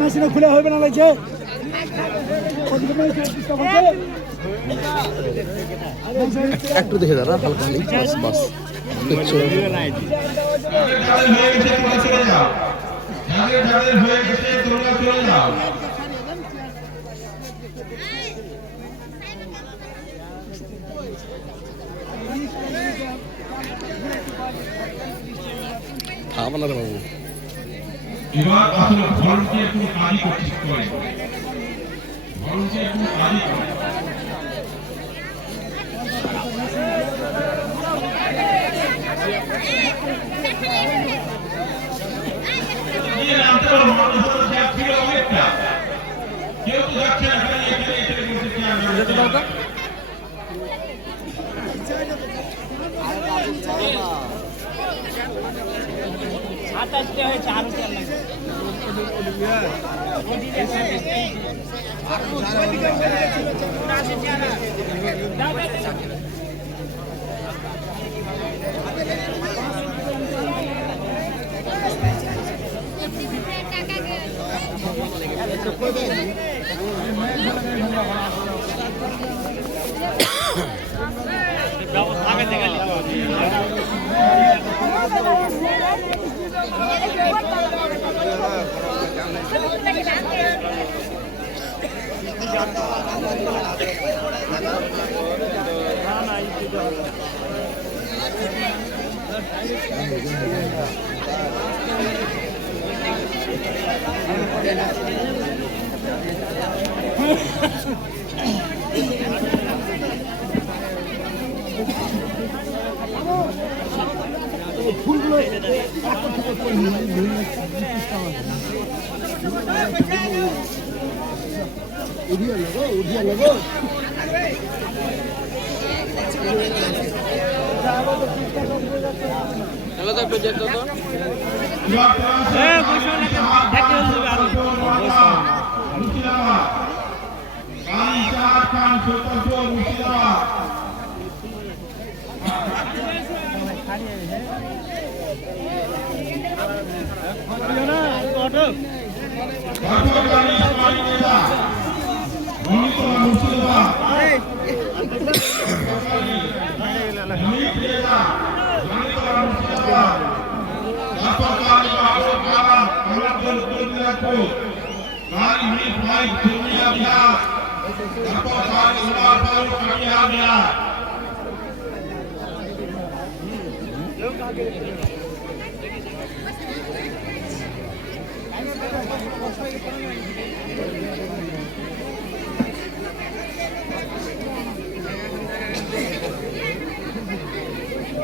মেশিনে খুলে হবে না লাগছে একটু দেখে দাঁড়া, হালকা হালি বাস বাস। হয়ে গেছে, তোমরা চলে যাও। যাদের যাদের হয়ে গেছে তোমরা চলে যাও খাব না রে বাবু এবার আসলে ভলান্টিয়ার কোনো কাজই করতে করে ভলান্টিয়ার কোনো কাজই করে না। পারো মানুষ তো জ্যাপ ছিল অনেকটা কেউ তো যাচ্ছে না খালি এখানে হ্যাঁ বসে চেয়ার Yeah. দেশে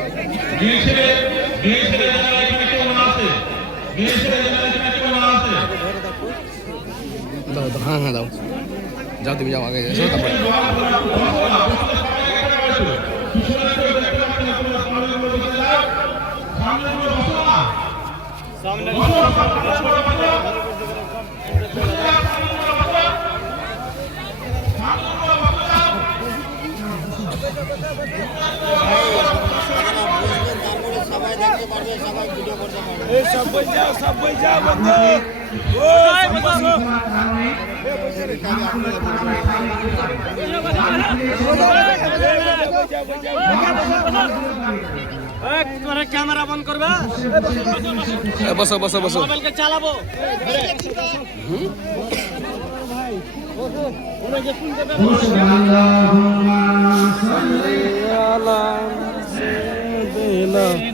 আছে আছে দাও দাও হ্যাঁ হ্যাঁ দাও। যাও তুমি যাও আগে তারপরে। ক্যামেরা বন্ধ করবে বসো বসো বসো চালাবো যেখানে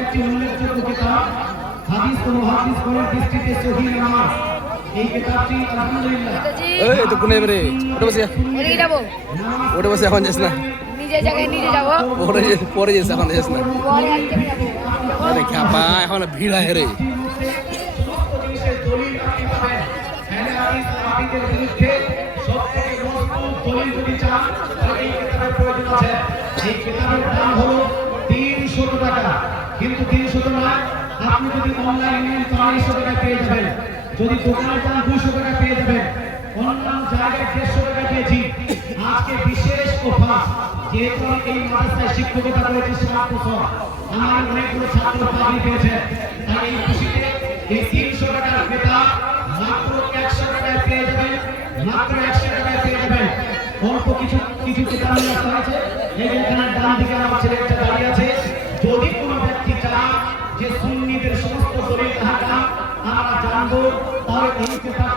একটি উল্লেখযোগ্য কিতাব হাদিস ও মহাদিস কোরআন দৃষ্টিতে সহিহ নামাজ এই তো কোনে এবারে? ওটা বসে ওদিকে যাব। ওটা বসে এখন যাস না। নিজে জায়গায় নিজে যাব। পরে যে- পরে যাস এখন যাস না। আরে খ্যাপা এখন ভিড় হয় রে। দলিল অনলাইন নেন চারশো টাকা পেয়ে যাবেন। যদি দোকানে যান দুশো টাকা পেয়ে যাবেন অন্যান্য জায়গায় দেড়শো টাকা দিয়েছি আজকে বিশেষ অফার, যেহেতু আমি এই মাদ্রাসায় শিক্ষকতা করেছি সাত বছর, আমার অনেকগুলো ছাত্র চাকরি পেয়েছে। তাই এই খুশিতে এই তিনশো টাকার ক্রেতা মাত্র একশো টাকায় পেয়ে যাবেন, মাত্র একশো টাকায় পেয়ে যাবেন। অল্প কিছু কিছু আসা হয়েছে। এই এখানে ডান দিকে আমার ছেলেটা और एक साथ